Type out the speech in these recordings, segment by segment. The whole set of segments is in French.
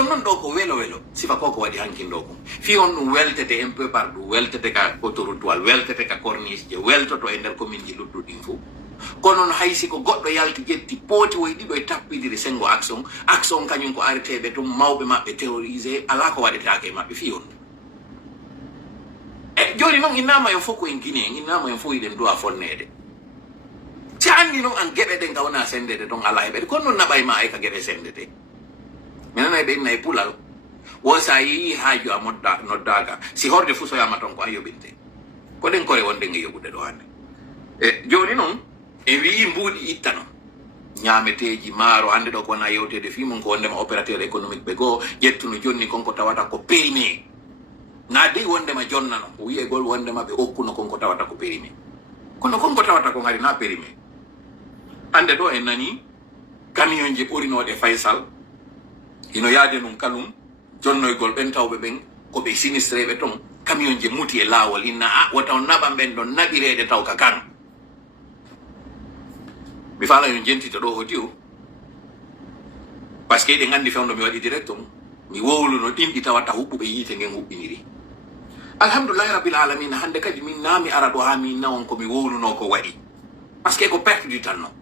non do ko welo si fa koko wadi hankindo ko fi on dum weltete un peu partout weltete ka autoroute wal weltete ka corniche je weltoto e nder commune ji luddudi fu kono non haysi ko goddo yalti jetti poti way dido e tappidiri sengo action kanyum ko arretebe to mawbe mabbe théoriser ala ko wadete e mabbe fi on e joni non inama yo foko en Guinée inama yo fo iden do a fonnede ci andi non an gebe den gawna sendede don ala e be kono non nabay ma e ka gebe sendede menana be nay pulal wo sayi haaju amodda noddaga si horde fu so yamaton ko ayobinte ko den kore wonde ngi yobude do hande e joni non e wi mbudi ittano ñaameteji maaro hande do ko na yewtede fi mon ko wonde ma opérateur économique be go jettuno jonni konko tawata ko périmé na de wonde ma jonnano o wi'e gol wonde ma be okkuno konko tawata ko périmé kono konko tawata ko ngari na périmé hande do en nani camion je ɓorinode Faysal ino yaade non kalum jonnoygol ɓen tawɓe ɓen ko ɓe sinistreɓe ton camion je muti e laawol inna wata on naɓa ɓen ɗon naɓirede taw ka kan mi faala yo jentita ɗo hoti o par ce que ɗe gandi fewno mi waɗi direct on mi wowluno ɗimɗi tawata huɓɓuɓe yiite ngen huɓɓiniri alhamdoulillahi rabbil alamina hande kadi min na mi ara ɗo ha min nawon komi wowluno ko waɗi par ce que ko perte du temps non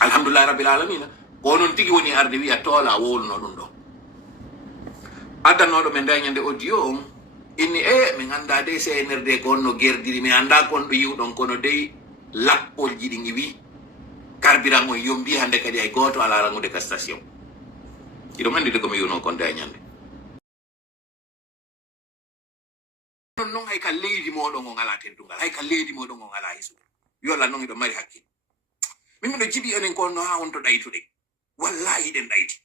alhamdoulillahi rabbil alamina ko noon tigi woni arde wiya toola wowluno ɗum ɗo addanoɗo men dañande audio on inni min anda de CNRD ko onno gerdiri mi anda kon ɗo yiwɗon kono dey lappol jiɗi ngi wi carburant on yombi hande kadi ay goto ala rangude ka station iɗo mandide komi yiwno kon dañande non noon hay ka leydi moɗon on ala teddugal hay ka leydi moɗon on ala hisude yolla noon iɗo mari hakkille min miɗo jiɓi enen kon no ha on to ɗaytuɗe wallahi ɗen ɗayti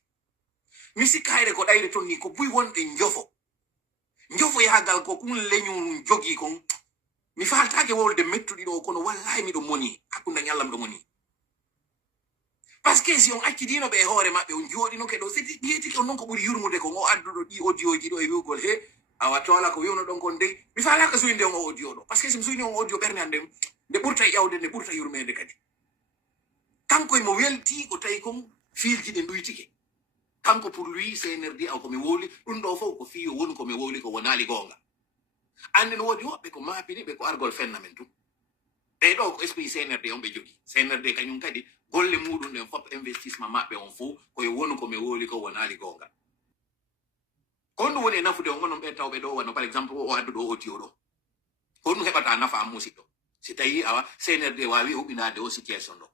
mi sikka hayre ko ɗayre ton ni ko buy wonɗe njofo yagal ko kum leñol jogi kon mi faltake wolde mettuɗi ɗo kono wallahi miɗo moni hakkunde ñalla miɗo moni par ce que si on accidino ɓe e hoore maɓɓe on jooɗinoke ɗo sedi ƴeetike on noon ko ɓuri yurmude kon o adduɗo ɗi audio ji ɗo e wiwgol he awa tola ko wiwno ɗon kon dey mi falaka suyde on o audio ɗo par ce que somi suyni on audio ɓernde hande nde ɓurta ƴawde nde ɓurta yurmede kadi kanko e mo welti ko tawi kon fiilji ɗe ɗuytike kanko pour lui CNRD aw komi wowli ɗum ɗo fof ko fiyo woni komi wowli ko wonali gonga ande no woodi woɓɓe ko maapini ɓe ko argol fenna men tum ɓe ɗo ko esprit CNRD on ɓe jogi CNRD kañum kadi golle muɗum ɗen fof investissement maɓɓe on fof koye woni komi wowli ko wonali gonga kon ɗum woni e nafude on onon ɓen tawɓe ɗo wano par exemple o addu ɗo audio ɗo ko ɗum heɓata nafa am musidɗo si tawi awa CNRD wawi huɓinade o situation ɗo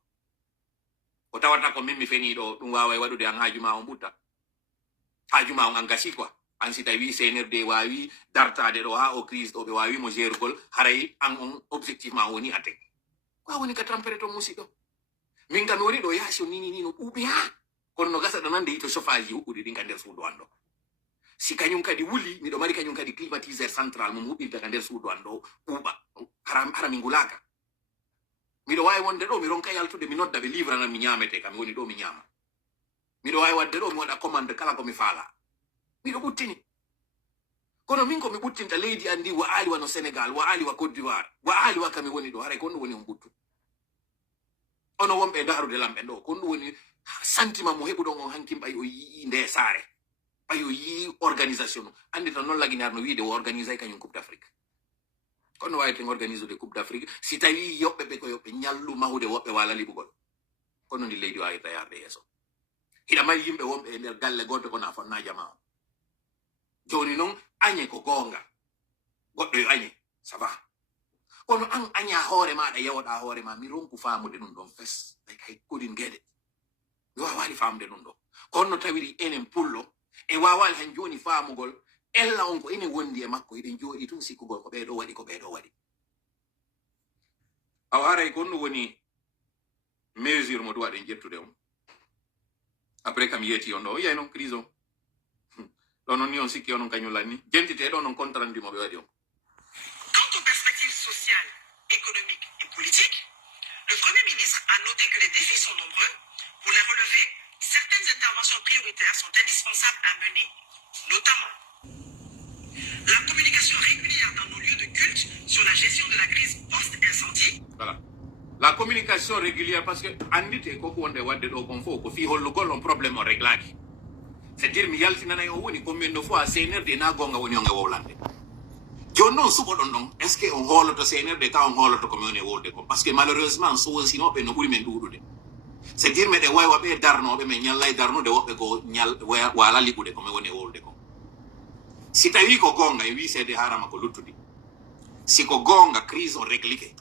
ko tawata ko min mi feni ɗo ɗum wawa waɗude an haaju ma on ɓutta haaju ma on an gasi quoi an si tawi CNRD wawi dartade ɗo ha o crise ɗo ɓe wawi mo gérugol haray an on objectif ma woni atek ko woni ka tampere to musidɗo min kam mi woni ɗo yaasi o nini no ɓuuɓi ha kono no gasa ɗo nande yito chauffage ji huɓɓuɗi ɗin ka nder suudu an ɗo si kañum kadi wuli miɗo mari kañum kadi climatiseur central mum huɓɓirta ka nder suudu an ɗo ɓuuɓa hara min ngulaka miɗo wawi wonde ɗo mi ronka yaltude mi nodda ɓe livre nan mi ñamete kam mi woni ɗo mi ñama miɗo wawi wadde ɗo mi waɗa commande kala komi faala miɗo ɓuttini kono min komi ɓuttinta leydi andi wa ali wano Sénégal wa ali wa Côte d'Ivoire wa ali wa kami woni ɗo haray kon ɗum woni on ɓuttu ono wonɓe darude lamɓe ɗo kon ɗum woni sentiment mo heɓuɗon on hankin ɓay o yii nde saare ɓay o yii organisation andi tan noon laginar no wiide o organisé kañum coupe d'Afrique kono wawi ten organise de coupe d'Afrique si tawi yoɓɓe ɓe ko yoɓɓe ñallu mahude woɓɓe wala liɓugol kono ndi leydi wawirta yarde yeeso hiɗa mari yimɓe wonɓe e nder galle goto kona fonna jama o joni noon añe ko gonga goɗɗo yo añe ça va kono an aña hoore maɗa yewoɗa hoore ma mi ronku famude ɗum ɗon fes hay kodin gueɗe mi wawali famude ɗum ɗo kono no tawiri enen pullo e wawali han joni famugol ella on ko enen wondi e makko eɗen jooɗi tun sikkugol ko ɓeɗo waɗi ko ɓeɗo waɗi aw haray kon ɗum woni mesure mo duwaɗen ƴettude on après kam yeeti on ɗo o yiyay noon crise o ɗo noon ni on sikki onon kañum lanni jentite ɗo noon compte rendu mo ɓe waɗi on. Quant aux perspectives sociales, économiques et politiques, le Premier ministre a noté que les défis sont nombreux. Pour les relever, certaines interventions prioritaires sont indispensables à mener, notamment la communication régulière dans nos lieux de culte sur la gestion de la crise post-incendie. Voilà. La communication régulière, parce que andite koko wonde wadde ɗo kon fof ko fi hollugol on probléme o réglaki c'est-à-dire mi yaltinana yo woni combien de fois CNRD na gonga woni on e wowlande joni noon suɓo ɗon ɗon est ce que on holoto CNRD ka on holoto komi woni e wolde ko par ce que malheureusement so wosinoɓe no ɓuuri men ɗuɗude c'est-à-dire meɗen waywa ɓe darnoɓe men ñalla e darnude woɓɓe ko wala liɓude komi woni e wolde ko si tawi ko gonga e wi seede harama ko luttude si ko gonga crise on réglique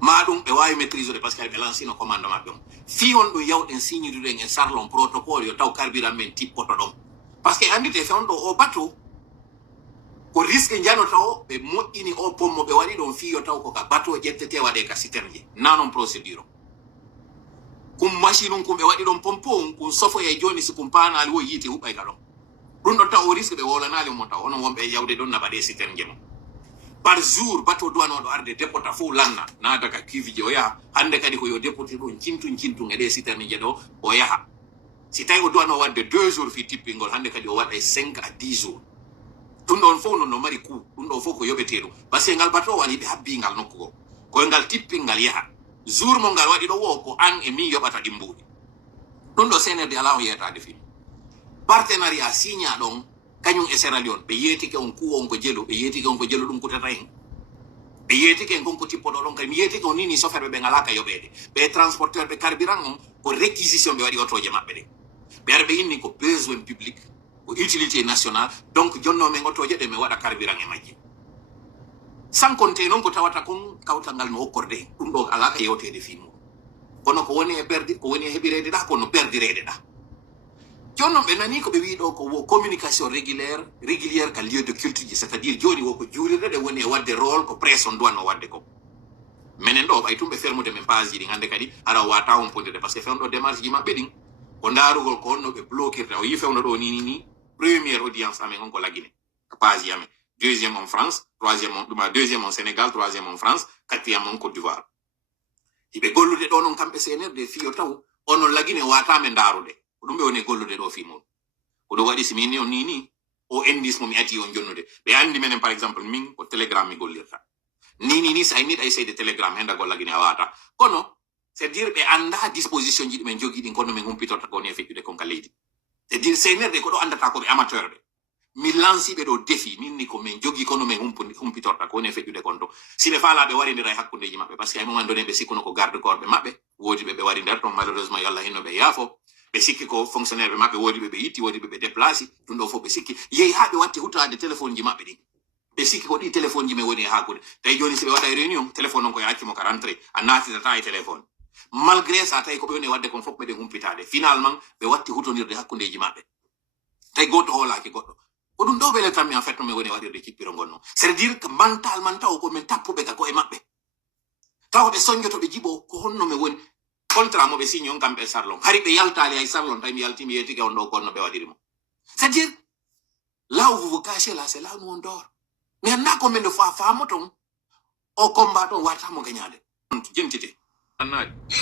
ma ɗum ɓe wawi maîtrise de par ce que ɓe lancino commande maɓɓe on fi on ɗum yawɗen signiduɗen e sarlon protocole yo taw carburant men tippoto ɗon par ce que andite fe on ɗo o bateau ko risque janoto o ɓe moƴƴini o pommo ɓe waɗi ɗon fiyo taw koka bateau ƴettete waɗe ka citerne je nanon procédure o kum machine um kum ɓe waɗi ɗon pompo on kum sofoye joni si kum panali wo yiite huɓɓay ka ɗon ɗum ɗon taw o risque ɓe wolanali mo taw onon wonɓe yawde ɗon naɓaɗe citerne je mo par jour bateau douanoɗo arde dépota fo lanna naata ka cuve je o yaha hande kadi ko yo dépoté ɗon cintun e ɗe citerne je ɗo o yaha si tawi o duwano wadde 2 jours fi tippingol hande kadi o waɗa 5 à 10 jours ɗum ɗon fof no mari coup ɗum ɗo fof ko yoɓete ɗum par ce que ngal bateau wani ɓe habbingal nokku go koye ngal tippingal yaha jour mo ngal waɗi ɗo wo ko an e min yoɓata ɗimbuɗi ɗum ɗo CNRD ala o yeyatade fi partenariat signa ɗon kañum e Sierra Leone ɓe yeetike on ku on ko jelo ɓe yeetike on ko jelo ɗum kutata en ɓe yeetike en konko tippoɗo ɗon kadi mi yeetike on nini chauffeur ɓe ngalaka yoɓede ɓe transporteur ɓe carburant on ko réquisition ɓe waɗi otoje maɓɓe ɗe ɓe ara ɓe inni ko besoin public ko utilité nationale donc jonno men otoje ɗe mi waɗa carburant e majji sans compter noon ko tawata kon kawtal ngal no hokkorde ɗum ɗo alaka yewtede fi muɗum kono ko woni e perdi ko woni e heɓirede ɗa kono perdirede ɗa joni noon ɓe nani ko ɓe wi ɗo ko wo communication régulière ka lieu de culture ji c'est à dire joni wo ko juulirɗe ɗe woni e wadde rôle ko presse on duwanno wadde ko minen ɗo ɓay tumɓe fermude men page ji ɗin hande kadi hara wata on pondede par ce que fewno ɗo démarche ji maɓɓe ɗin ko darugol ko honno ɓe bloquirta o yi fewno ɗo ni première audience amen on ko laguine page ji amen deuxième en France deuxième en Sénégal troisième en France quatrième en Côte d'Ivoire hiɓe gollude ɗo noon kamɓe CNRD fiyo taw onon laguine watamen darude ko ɗum ɓe woni gollude ɗo fi muɗum ko ɗo waɗi simini on ni o indice mo mi ati on jonnude ɓe andi menen par exemple min ko télégramme mi gollirta ni sa niɗa essayde télégramme henda gollagine a wata kono c'est dire ɓe anda disposition ji ɗi men jogui ɗin kono min humpitorta ko woni e feƴƴude konka leydi c'est dire CNRD ko ɗo andata koɓe amateur ɓe mi lansiɓe ɗo défi minni ko min jogui kono min humpitorta ko woni e feƴƴude kon to siɓe faalaɓe warindira e hakkudeji maɓɓe par ce que ay moment donné ɓe sikkuno ko garde corps ɓe maɓɓe woodi ɓe wari nder ɗon malheureusement yo Allah hinno ɓe yaafo ɓe sikki ko fonctionnaire ɓe maɓɓe woodi ɓe itti woodi ɓe déplacé ɗum ɗo fof ɓe sikki yehi ha ɓe watti huttade téléphone ji maɓɓe ɗin ɓe sikki ko ɗi téléphone ji men woni e hakkude tawi joni si ɓe waɗa e réunion téléphone on koye hakkimo ka rentré a natitata e téléphone malgré ça tawi ko ɓe woni waɗde kon fof meɗen humpitade finalement ɓe watti hutodirde hakkudeji maɓɓe tawi goto hoolaki goɗɗo ko ɗum ɗo ɓele tanmi en fait no mi woni waɗirde cippiro gonno c'est à dire que mentalement taw komin tappuɓe ka koye maɓɓe taw ɓe soñjotoɓe jiɓo ko honno mi woni contrat mo ɓe signe on kamɓe sarlon hari ɓe yaltali hay sarlon tawi mi yaltimi yetike on ɗo gonno ɓe waɗirimo c'est à dire là où vous vous cachez là c'est là où nous on dort mais anda combien de fois famo ton o combat ton wartamo gagnade jentite au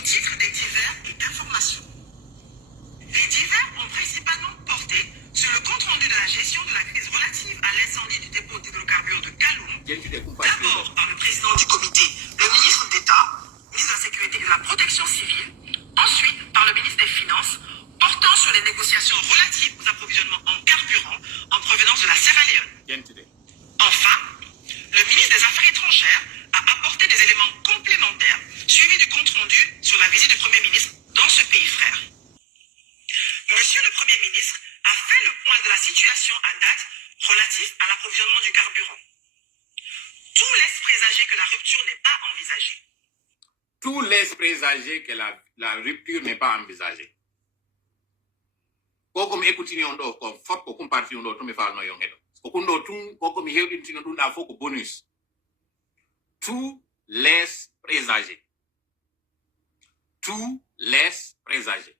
titre des divers et d'informations. Les divers ont principalement porté sur le compte rendu de la gestion de la crise relative à l'incendie du dépôt d'hydrocarbures de Kaloum, d'abord par le président du comité, le ministre d'État, ministre de la Sécurité et de la Protection civile, ensuite par le ministre des Finances, portant sur les négociations relatives aux approvisionnements en carburant en provenance de la Sierra Leone. Enfin, le ministre des Affaires étrangères a apporté des éléments complémentaires suivis du compte rendu sur la visite du Premier ministre dans ce pays frère. Monsieur le Premier ministre a fait le point de la situation à date relative à l'approvisionnement du carburant. Tout laisse présager que la rupture n'est pas envisagée. Tout laisse présager que la rupture n'est pas envisagée. Koko mi écoutini on ɗo ko fop ko kumparti on ɗo to mi falno yo ngeɗo ko kun ɗo tun koko mi hewɗintino ɗum ɗa fof ko bonus. Tout laisse présager. Tout laisse présager.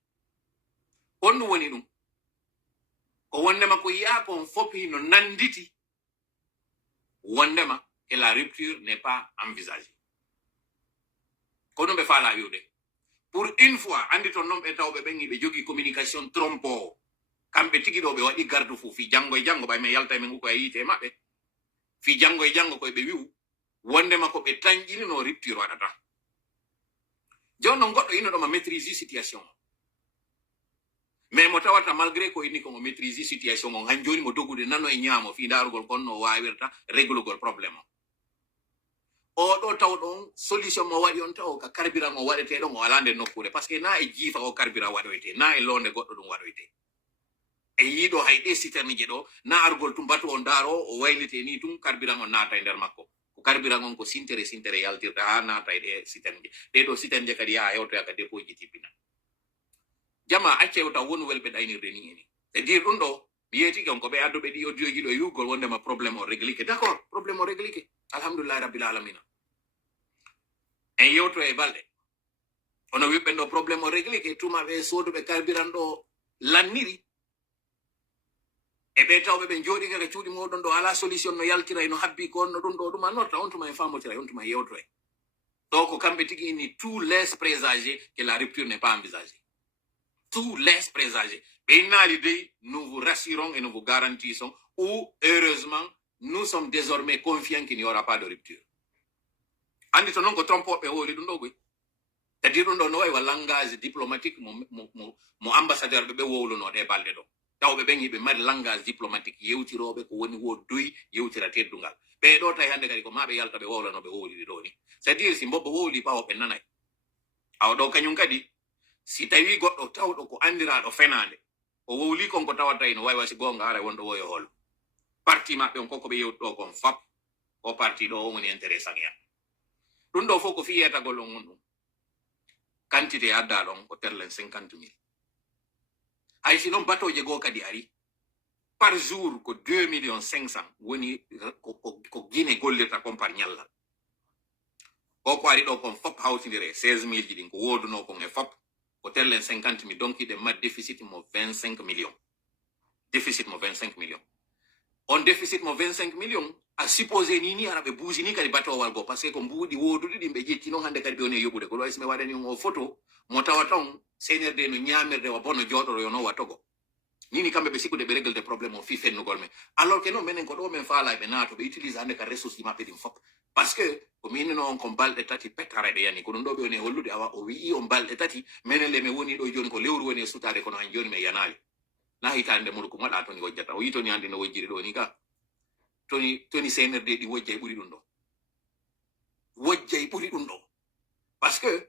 Honɗum woni ɗum ko wondema ko yiya kon fop hino nanditi wondema que la rupture n'est pas envisagée. Ko ɗum ɓe faala wiwde pour une fois andi ton noon ɓe tawɓe ɓen ɓe jogii communication trompo kamɓe tigi ɗo ɓe waɗi garde fou fi janngo e janngo ɓay min yalta min ko e yiite maɓɓe fi janngo e janngo koye ɓe wi'u wondema ko ɓe tañƴinino rupture waɗata joni noon goɗɗo ino ɗoma maîtrise situation mais mo tawata malgré ko inni ko mo maîtriser situation on hanjoni mo dogude nano e ñaamo fi darugol konno wawirta régulugol problème o do taw don solution mo wadi on taw ka carburant mo wadete don o alande nokkure parce que na e jifa o carburant wadoyte na e londe goddo dum wadoyte e yido hayde citerne je do na argol tum batu on daro o waylite ni tum carburant on nata e der makko ko carburant on ko sintere yaltirta ha nata e citerne de do citerne kadi ya hewto ya ka depoji tipina jama accewta wonu welbe daynirde ni eni e dir dum do biyeti kon ko be addo be di audioji do yugol wonde ma problème o réglé d'accord problème o réglé alhamdulillah rabbil alamin en yewto e balde ono wibbe do problème o réglé tuma be sodu be carburant do lanniri e be tawbe be jodi ga ciudi modon do ala solution no yaltira no habbi ko no dum do dum anota on tuma e famotira on tuma yewto e donc kambe tigi ni tout laisse présager que la rupture n'est pas envisagée. Tout laisse présager. Et nous vous rassurons et nous vous garantissons, ou heureusement, nous sommes désormais confiants qu'il n'y aura pas de rupture. Andi to non ko trompo be woli dum do gwe. C'est-à-dire dum do no e langage diplomatique mo ambassadeur be wolo no de balde do. Tawbe be ngi be mari langage diplomatique yewtirobe ko woni wo doy yewtira teddungal. Be do tay hande kadi ko mabe yalta be wolo no be woli do ni. C'est-à-dire si mbobbo woli pawo be nanay. Aw do kanyum kadi si tawi goddo tawdo ko andiraado fenande o wowli kon ko tawata ino way wasi gonga ara wondo woyo hol parti mabbe on koko be yewdo kon fap o parti do woni intéressant ya dum do foko fiyeta golon mum quantité adda don ko terlen 50,000 ay sinon batoje go kadi ari par jour ko 2,500,000 woni ko Guinée gollirta kon par nyalla ko ari do kon fop hawtindire 16,000 din ko woduno kon e fop ko terlen 50,000 donc ide ma déficit mo 25 millions déficit mo 25 millions on déficit mo 25 millions a supposé ni arabe buusi ni kadi bato walgo parce que ko mbudi wodudi dimbe jetti non hande kadi be woni yobude ko do isme wadani on photo mo tawaton CNRD no nyamerde wa bono jodoro yo no watogo nini kambe be sikude be règle de problème o fi fennugol me alors que non menen ko do men faala be nato be utilise hande ka ressources mappe dim fop parce que ko min non ko balde tati petare de yani ko do be woni hollude awa o wi on balde tati menen le me woni do joni ko lewru woni sutade ko no joni me yanali na hitande muru ko mada to ni wajjata o yito ni ande no wajjiri do ni ka toni CNRD di wajjay buri dum do wajjay buri dum do parce que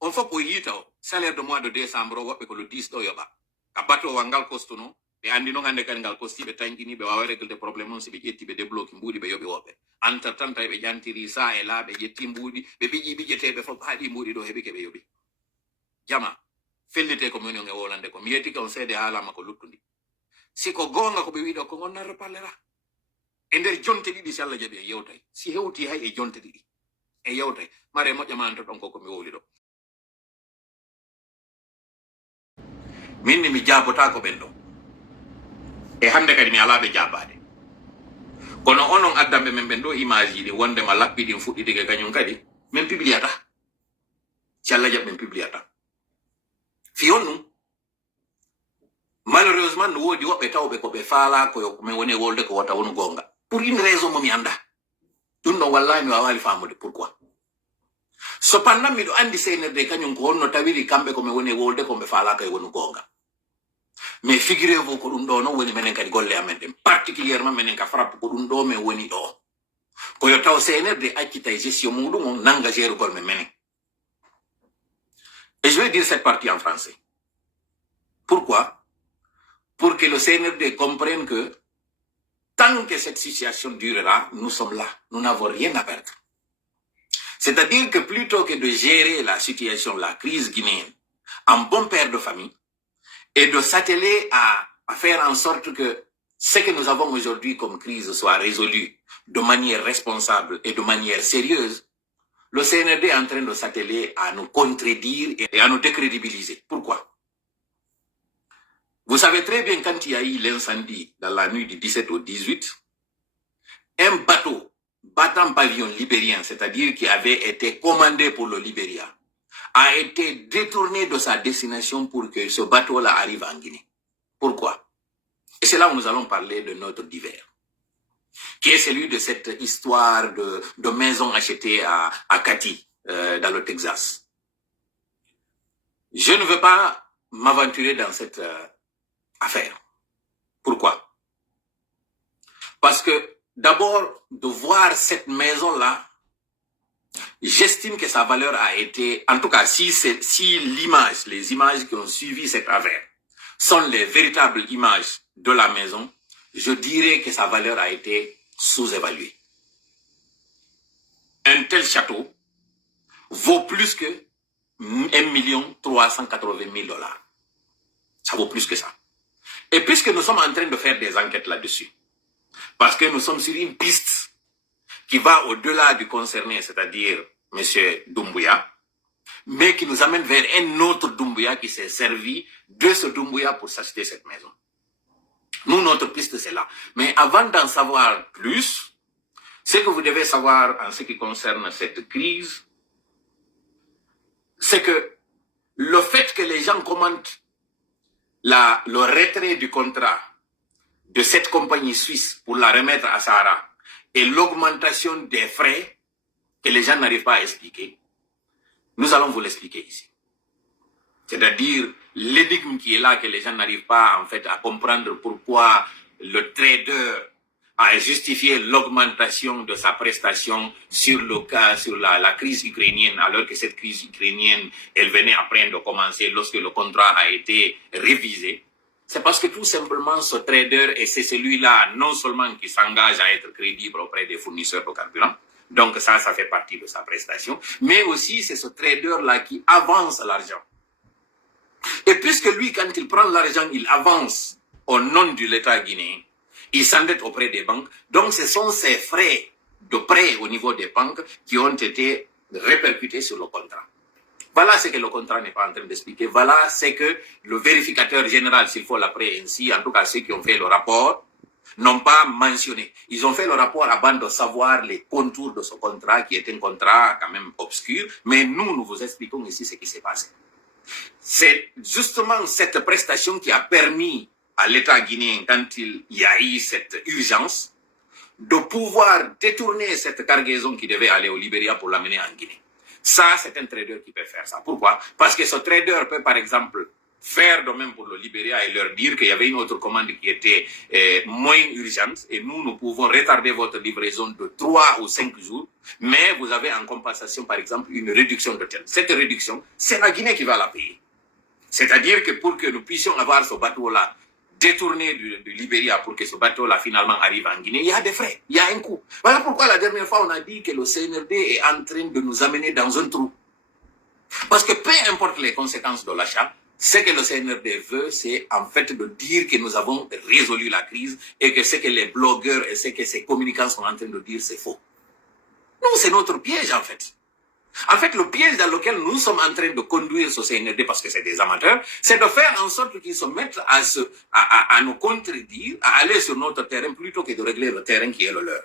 on faut ko yito salaire de mois de décembre wobbe ko le 10 do yoba ka bato wangal kostuno be andi no ngande kan ngal kosti be tangini be wawa règle de problème on si be jetti be débloquer mbudi be yobe wobbe anta tanta be jantiri sa e la be jetti mbudi be biji be fop haadi mbudi do hebe ke be yobi jama fellite ko moni on e wolande ko mi yeti ko sede hala mako luttundi siko gonga ko be wido ko on nar parlera e nder jonte didi si Allah jabi e yewtay si hewti hay e jonte didi e yewtay mare mo jamanto don ko mi woli do minni mi jabota ko bendo e hande kadi mi ala be jabade kono onon addambe men bendo image di wonde ma lappi din fuddi dige kanyum kadi men publiata ci Allah jab men publiata fi onnu malheureusement no wodi wobbe tawbe ko be faala ko yo men woni wolde ko wata wonu gonga pour une raison mo mi anda dun no wallahi mi wawali famude pourquoi so panna mi do andi CNRD kanyum ko honno tawiri kambe ko men woni wolde ko be faala kay wonu gonga mais figurez-vous ko dum do no woni menen kadi golle amen dem particulièrement menen ka frappe ko dum do men woni do ko yo taw CNRD accita gestion mudum on nanga gérer gol menen et je vais dire cette partie en français pourquoi pour que le CNRD comprenne que tant que cette situation durera nous sommes là nous n'avons rien à perdre c'est-à-dire que plutôt que de gérer la situation la crise guinéenne en bon père de famille et de s'atteler à faire en sorte que ce que nous avons aujourd'hui comme crise soit résolu de manière responsable et de manière sérieuse, le CNRD est en train de s'atteler à nous contredire et à nous décrédibiliser. Pourquoi? Vous savez très bien quand il y a eu l'incendie dans la nuit du 17 au 18, un bateau battant pavillon libérien, c'est-à-dire qui avait été commandé pour le Libéria, a été détourné de sa destination pour que ce bateau-là arrive en Guinée. Pourquoi? Et c'est là où nous allons parler de notre divers, qui est celui de cette histoire de maison achetée à Katy, dans le Texas. Je ne veux pas m'aventurer dans cette affaire. Pourquoi? Parce que d'abord, de voir cette maison-là, j'estime que sa valeur a été, en tout cas, si les images qui ont suivi cette affaire sont les véritables images de la maison, je dirais que sa valeur a été sous-évaluée. Un tel château vaut plus que 1 380 000 $. Ça vaut plus que ça. Et puisque nous sommes en train de faire des enquêtes là-dessus, parce que nous sommes sur une piste qui va au-delà du concerné, c'est-à-dire M. Doumbouya, mais qui nous amène vers un autre Doumbouya qui s'est servi de ce Doumbouya pour s'acheter cette maison. Nous, notre piste, c'est là. Mais avant d'en savoir plus, ce que vous devez savoir en ce qui concerne cette crise, c'est que le fait que les gens commentent le retrait du contrat de cette compagnie suisse pour la remettre à Sahara et l'augmentation des frais que les gens n'arrivent pas à expliquer, nous allons vous l'expliquer ici. C'est-à-dire l'énigme qui est là, que les gens n'arrivent pas en fait à comprendre pourquoi le trader a justifié l'augmentation de sa prestation sur la crise ukrainienne, alors que cette crise ukrainienne, elle venait après de commencer lorsque le contrat a été révisé. C'est parce que tout simplement ce trader, et c'est celui-là non seulement qui s'engage à être crédible auprès des fournisseurs de carburant, donc ça fait partie de sa prestation, mais aussi c'est ce trader-là qui avance l'argent. Et puisque lui, quand il prend l'argent, il avance au nom de l'État guinéen, il s'endette auprès des banques, donc ce sont ces frais de prêt au niveau des banques qui ont été répercutés sur le contrat. Voilà ce que le contrat n'est pas en train d'expliquer. Voilà ce que le vérificateur général, s'il faut l'appeler ainsi, en tout cas ceux qui ont fait le rapport, n'ont pas mentionné. Ils ont fait le rapport avant de savoir les contours de ce contrat, qui est un contrat quand même obscur, mais nous vous expliquons ici ce qui s'est passé. C'est justement cette prestation qui a permis à l'État guinéen, quand il y a eu cette urgence, de pouvoir détourner cette cargaison qui devait aller au Libéria pour l'amener en Guinée. Ça, c'est un trader qui peut faire ça. Pourquoi? Parce que ce trader peut, par exemple, faire de même pour le Libéria et leur dire qu'il y avait une autre commande qui était moins urgente et nous pouvons retarder votre livraison de 3 ou 5 jours, mais vous avez en compensation, par exemple, une réduction de tel. Cette réduction, c'est la Guinée qui va la payer. C'est-à-dire que pour que nous puissions avoir ce bateau-là détourné du Libéria pour que ce bateau-là finalement arrive en Guinée, il y a des frais, il y a un coût. Voilà pourquoi la dernière fois on a dit que le CNRD est en train de nous amener dans un trou. Parce que peu importe les conséquences de l'achat, ce que le CNRD veut, c'est en fait de dire que nous avons résolu la crise et que ce que les blogueurs et ce que ces communicants sont en train de dire, c'est faux. Non, c'est notre piège en fait. En fait, le piège dans lequel nous sommes en train de conduire ce CNRD, parce que c'est des amateurs, c'est de faire en sorte qu'ils se mettent à nous contredire, à aller sur notre terrain plutôt que de régler le terrain qui est le leur.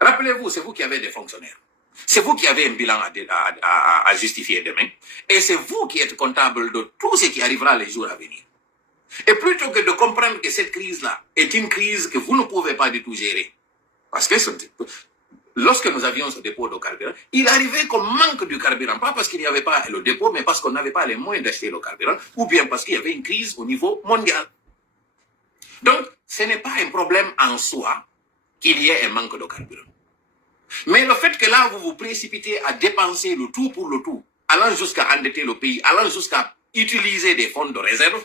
Rappelez-vous, c'est vous qui avez des fonctionnaires. C'est vous qui avez un bilan à justifier demain. Et c'est vous qui êtes comptable de tout ce qui arrivera les jours à venir. Et plutôt que de comprendre que cette crise-là est une crise que vous ne pouvez pas du tout gérer, parce que lorsque nous avions ce dépôt de carburant, il arrivait qu'on manque du carburant, pas parce qu'il n'y avait pas le dépôt, mais parce qu'on n'avait pas les moyens d'acheter le carburant, ou bien parce qu'il y avait une crise au niveau mondial. Donc, ce n'est pas un problème en soi qu'il y ait un manque de carburant. Mais le fait que là, vous vous précipitez à dépenser le tout pour le tout, allant jusqu'à endetter le pays, allant jusqu'à utiliser des fonds de réserve,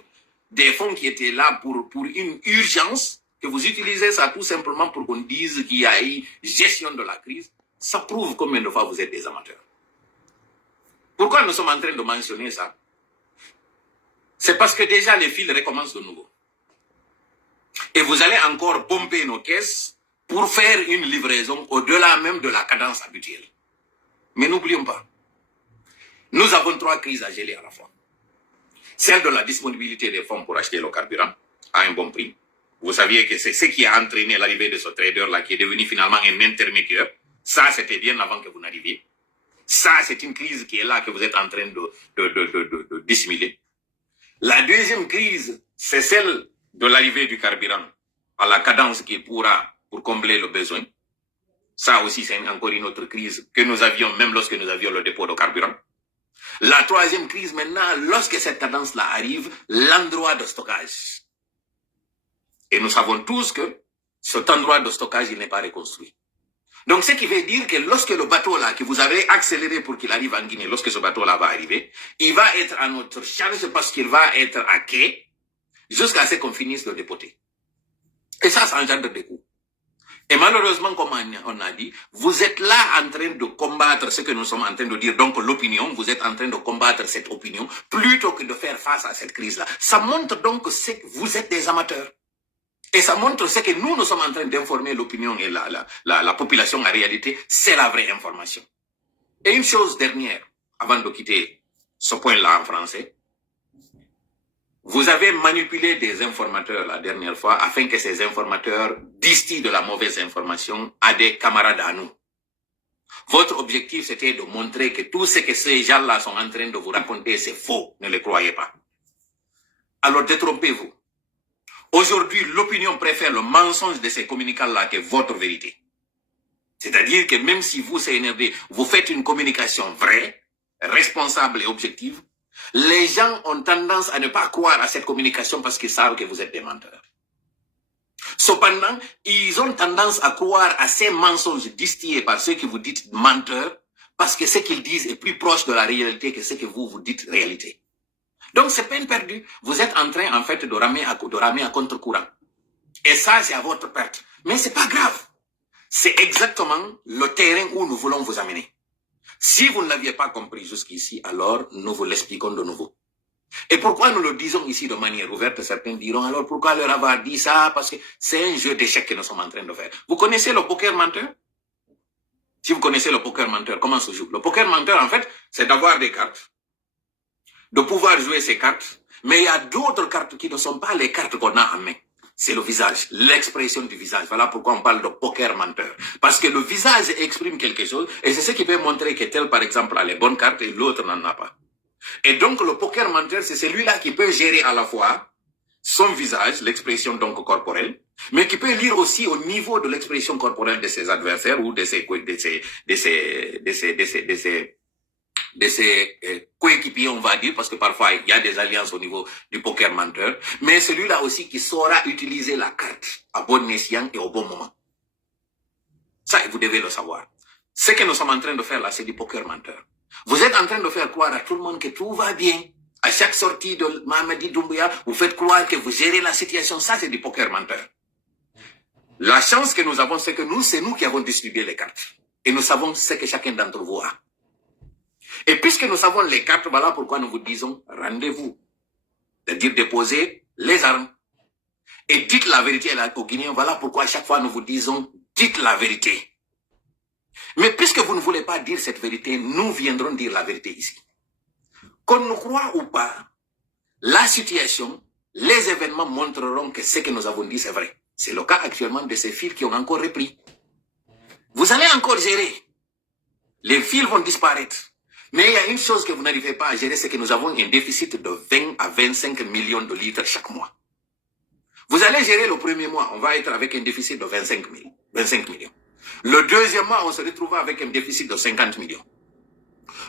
des fonds qui étaient là pour une urgence, que vous utilisez ça tout simplement pour qu'on dise qu'il y a eu gestion de la crise, ça prouve combien de fois vous êtes des amateurs. Pourquoi nous sommes en train de mentionner ça? C'est parce que déjà les fils recommencent de nouveau. Et vous allez encore pomper nos caisses pour faire une livraison au-delà même de la cadence habituelle. Mais n'oublions pas, nous avons 3 crises à gérer à la fois. Celle de la disponibilité des fonds pour acheter le carburant à un bon prix. Vous saviez que c'est ce qui a entraîné l'arrivée de ce trader-là qui est devenu finalement un intermédiaire. Ça, c'était bien avant que vous n'arriviez. Ça, c'est une crise qui est là, que vous êtes en train de dissimuler. La deuxième crise, c'est celle de l'arrivée du carburant à la cadence qu'il pourra pour combler le besoin. Ça aussi, c'est encore une autre crise que nous avions, même lorsque nous avions le dépôt de carburant. La troisième crise maintenant, lorsque cette tendance-là arrive, l'endroit de stockage. Et nous savons tous que cet endroit de stockage, il n'est pas reconstruit. Donc, ce qui veut dire que lorsque le bateau-là, que vous avez accéléré pour qu'il arrive en Guinée, lorsque ce bateau-là va arriver, il va être à notre charge parce qu'il va être à quai jusqu'à ce qu'on finisse de dépoter. Et ça engendre des coûts. Et malheureusement, comme on a dit, vous êtes là en train de combattre ce que nous sommes en train de dire, donc l'opinion, vous êtes en train de combattre cette opinion, plutôt que de faire face à cette crise-là. Ça montre donc que vous êtes des amateurs. Et ça montre ce que nous sommes en train d'informer l'opinion et la population en réalité, c'est la vraie information. Et une chose dernière, avant de quitter ce point-là en français, vous avez manipulé des informateurs la dernière fois afin que ces informateurs distillent de la mauvaise information à des camarades à nous. Votre objectif, c'était de montrer que tout ce que ces gens-là sont en train de vous raconter, c'est faux. Ne le croyez pas. Alors détrompez-vous. Aujourd'hui, l'opinion préfère le mensonge de ces communicants-là que votre vérité. C'est-à-dire que même si vous, CNRD, vous faites une communication vraie, responsable et objective, les gens ont tendance à ne pas croire à cette communication parce qu'ils savent que vous êtes des menteurs. Cependant, ils ont tendance à croire à ces mensonges distillés par ceux que vous dites menteurs parce que ce qu'ils disent est plus proche de la réalité que ce que vous dites réalité. Donc, c'est peine perdue. Vous êtes en train, en fait, de ramer à contre-courant. Et ça, c'est à votre perte. Mais c'est pas grave. C'est exactement le terrain où nous voulons vous amener. Si vous ne l'aviez pas compris jusqu'ici, alors nous vous l'expliquons de nouveau. Et pourquoi nous le disons ici de manière ouverte? Certains diront, alors pourquoi leur avoir dit ça? Parce que c'est un jeu d'échecs que nous sommes en train de faire. Vous connaissez le poker menteur? Si vous connaissez le poker menteur, comment se joue? Le poker menteur, en fait, c'est d'avoir des cartes, de pouvoir jouer ces cartes, mais il y a d'autres cartes qui ne sont pas les cartes qu'on a en main. C'est le visage, l'expression du visage. Voilà pourquoi on parle de poker menteur. Parce que le visage exprime quelque chose, et c'est ce qui peut montrer que tel, par exemple, a les bonnes cartes et l'autre n'en a pas. Et donc, le poker menteur, c'est celui-là qui peut gérer à la fois son visage, l'expression donc corporelle, mais qui peut lire aussi au niveau de l'expression corporelle de ses adversaires ou de ses coéquipiers, on va dire, parce que parfois il y a des alliances au niveau du poker menteur, mais celui-là aussi qui saura utiliser la carte à bon escient et au bon moment. Ça, vous devez le savoir. Ce que nous sommes en train de faire là, c'est du poker menteur. Vous êtes en train de faire croire à tout le monde que tout va bien. À chaque sortie de Mamadi Doumbouya, vous faites croire que vous gérez la situation. Ça, c'est du poker menteur. La chance que nous avons, c'est que c'est nous qui avons distribué les cartes. Et nous savons ce que chacun d'entre vous a. Et puisque nous savons les cartes, voilà pourquoi nous vous disons rendez-vous. C'est-à-dire déposer les armes. Et dites la vérité aux Guinéens. Voilà pourquoi à chaque fois nous vous disons dites la vérité. Mais puisque vous ne voulez pas dire cette vérité, nous viendrons dire la vérité ici. Qu'on nous croit ou pas, la situation, les événements montreront que ce que nous avons dit c'est vrai. C'est le cas actuellement de ces fils qui ont encore repris. Vous allez encore gérer. Les fils vont disparaître. Mais il y a une chose que vous n'arrivez pas à gérer, c'est que nous avons un déficit de 20 à 25 millions de litres chaque mois. Vous allez gérer le premier mois, on va être avec un déficit de 25 millions. Le deuxième mois, on se retrouvera avec un déficit de 50 millions.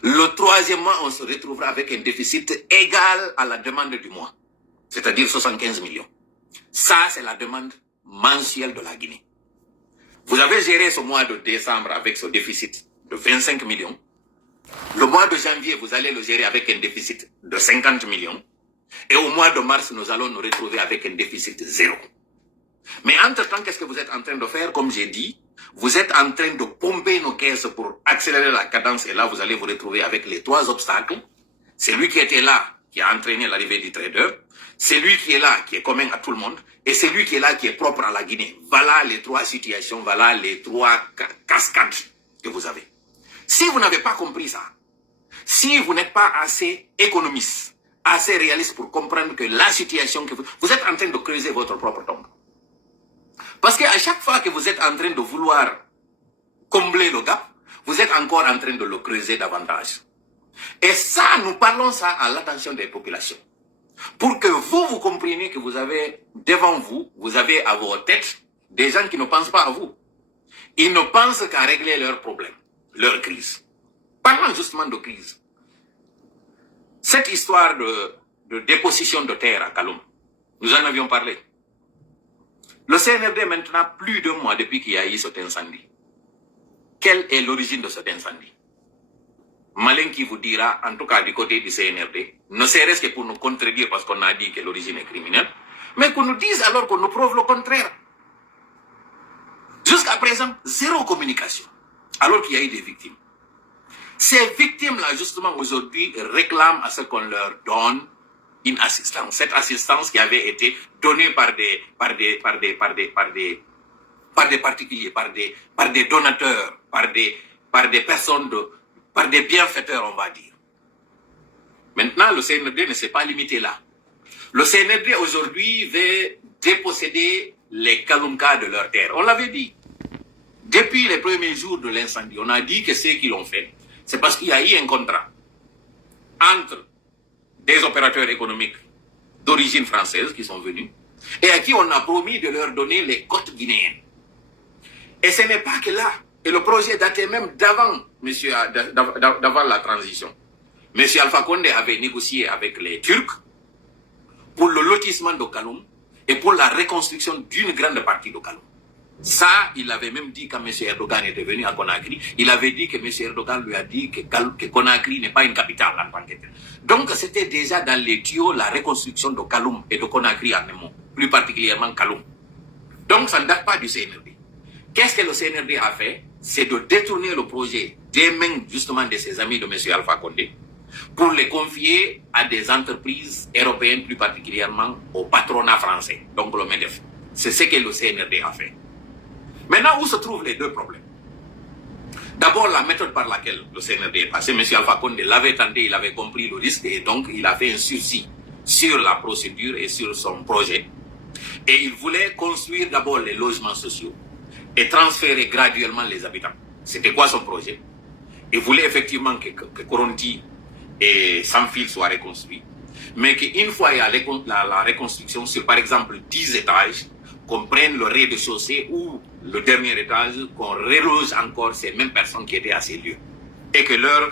Le troisième mois, on se retrouvera avec un déficit égal à la demande du mois, c'est-à-dire 75 millions. Ça, c'est la demande mensuelle de la Guinée. Vous avez géré ce mois de décembre avec ce déficit de 25 millions. Le mois de janvier, vous allez le gérer avec un déficit de 50 millions. Et au mois de mars, nous allons nous retrouver avec un déficit zéro. Mais entre-temps, qu'est-ce que vous êtes en train de faire? Comme j'ai dit, vous êtes en train de pomper nos caisses pour accélérer la cadence. Et là, vous allez vous retrouver avec les trois obstacles. C'est lui qui était là, qui a entraîné l'arrivée du trader. C'est lui qui est là, qui est commun à tout le monde. Et c'est lui qui est là, qui est propre à la Guinée. Voilà les trois situations, voilà les trois cascades que vous avez. Si vous n'avez pas compris ça, si vous n'êtes pas assez économiste, assez réaliste pour comprendre que la situation que vous êtes en train de creuser votre propre tombe. Parce qu'à chaque fois que vous êtes en train de vouloir combler le gap, vous êtes encore en train de le creuser davantage. Et ça, nous parlons ça à l'attention des populations. Pour que vous compreniez que vous avez devant vous, vous avez à vos têtes des gens qui ne pensent pas à vous. Ils ne pensent qu'à régler leurs problèmes, leurs crises. Parlons justement de crise. Cette histoire de déposition de terre à Kaloum, nous en avions parlé. Le CNRD, maintenant, plus de mois depuis qu'il y a eu cet incendie. Quelle est l'origine de cet incendie? Malin qui vous dira, en tout cas du côté du CNRD, ne serait-ce que pour nous contredire parce qu'on a dit que l'origine est criminelle, mais qu'on nous dise alors qu'on nous prouve le contraire. Jusqu'à présent, zéro communication, alors qu'il y a eu des victimes. Ces victimes-là, justement, aujourd'hui, réclament à ce qu'on leur donne une assistance. Cette assistance qui avait été donnée par des particuliers, par des donateurs, par des personnes, par des bienfaiteurs, on va dire. Maintenant, le CNRD ne s'est pas limité là. Le CNRD, aujourd'hui, veut déposséder les Kaloumkas de leur terre. On l'avait dit. Depuis les premiers jours de l'incendie, on a dit que ceux qui l'ont fait, c'est parce qu'il y a eu un contrat entre des opérateurs économiques d'origine française qui sont venus et à qui on a promis de leur donner les côtes guinéennes. Et ce n'est pas que là. Et le projet datait même d'avant la transition. M. Alpha Condé avait négocié avec les Turcs pour le lotissement de Kaloum et pour la reconstruction d'une grande partie de Kaloum. Ça, il avait même dit quand M. Erdogan était venu à Conakry, il avait dit que M. Erdogan lui a dit que Conakry n'est pas une capitale en tant que telle. Donc c'était déjà dans les tuyaux la reconstruction de Kaloum et de Conakry en amont, plus particulièrement Kaloum. Donc ça ne date pas du CNRD. Qu'est-ce que le CNRD a fait? C'est de détourner le projet des mains justement de ses amis de M. Alpha Condé pour les confier à des entreprises européennes, plus particulièrement au patronat français, donc le MEDEF. C'est ce que le CNRD a fait. Maintenant, où se trouvent les deux problèmes? D'abord, la méthode par laquelle le CNRD est passé. M. Alpha Condé l'avait tenté, il avait compris le risque et donc il a fait un sursis sur la procédure et sur son projet. Et il voulait construire d'abord les logements sociaux et transférer graduellement les habitants. C'était quoi son projet? Il voulait effectivement que Koronti et Samfil soient reconstruits, mais qu'une fois il y a la reconstruction sur par exemple 10 étages, qu'on prenne le rez-de-chaussée ou le dernier étage, qu'on reloge encore ces mêmes personnes qui étaient à ces lieux. Et que leur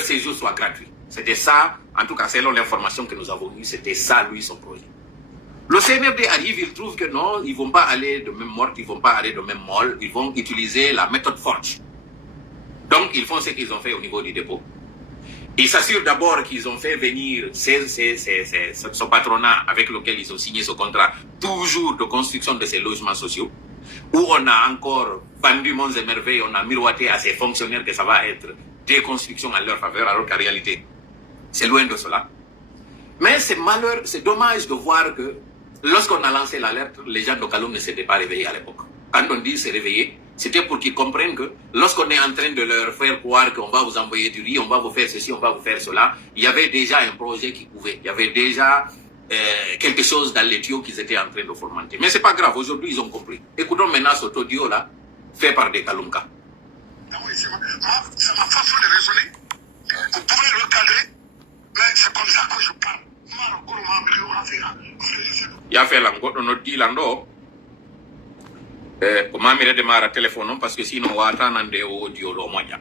séjour soit gratuit. C'était ça, en tout cas selon l'information que nous avons eue, c'était ça lui son projet. Le CNRD arrive, il trouve que non, ils ne vont pas aller de même morte, ils ne vont pas aller de même molle, ils vont utiliser la méthode Forge. Donc ils font ce qu'ils ont fait au niveau du dépôt. Ils s'assurent d'abord qu'ils ont fait venir ce patronat avec lequel ils ont signé ce contrat, toujours de construction de ces logements sociaux, où on a encore vendu monts et merveilles, on a miroité à ces fonctionnaires que ça va être des constructions en leur faveur, alors qu'en réalité, c'est loin de cela. Mais c'est dommage de voir que lorsqu'on a lancé l'alerte, les gens de Kaloum ne s'étaient pas réveillés à l'époque. Quand on dit se réveiller, c'était pour qu'ils comprennent que lorsqu'on est en train de leur faire croire qu'on va vous envoyer du riz, on va vous faire ceci, on va vous faire cela, il y avait déjà un projet qui pouvait. Il y avait déjà quelque chose dans les tuyaux qu'ils étaient en train de fomenter. Mais c'est pas grave, aujourd'hui ils ont compris. Écoutons maintenant cet audio-là, fait par des Kaloumkas. C'est ma façon de raisonner. Vous pouvez le cadrer, mais c'est comme ça que je parle. Il a fait l'angot, on a dit l'ando. Comment me redémarrer le téléphone parce que sinon on va attendre audio au moyen.